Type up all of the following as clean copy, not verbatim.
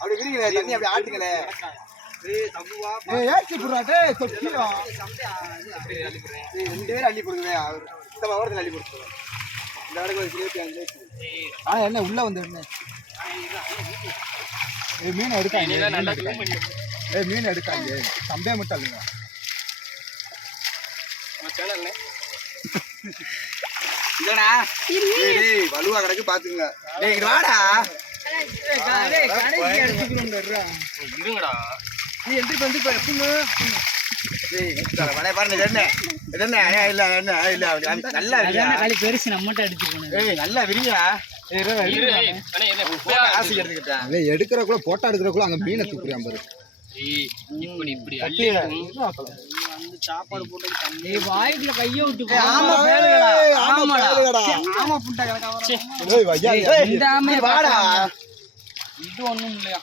அப்படி விரிங்களே தண்ணி அப்படி ஆட்டுங்களே. ரெண்டு பேரும் அள்ளி கொடுங்க. இந்த மாவட்டத்தில் அள்ளி கொடுத்து இந்த இடத்துல என்ன உள்ள வந்து மீன் எடுக்காங்க. மீன் எடுக்காங்க. சம்பே மட்டும் இல்லைங்க இல்லடா. வலுவா கிடக்கு பாத்துங்க. வாடா நீ எந்திரி வந்து பெருசு நம்மகிட்ட அடிச்சு நல்லா விரிங்க. எடுக்கிறக்குள்ள போட்டா எடுக்கிறக்குள்ள அங்க மீனை தூக்குறியா பாரு. சாப்பாடு போட்டு வாய்க்குள்ள கைய விட்டு இது ஒண்ணும் இல்லையா.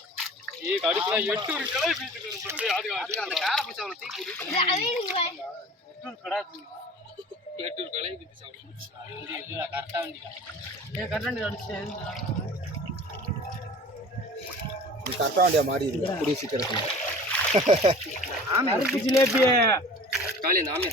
கரெக்டா வண்டியா மாறி இருக்கு கூடிய சீக்கிரத்துல. ஜிலேபி காலையில் நாமே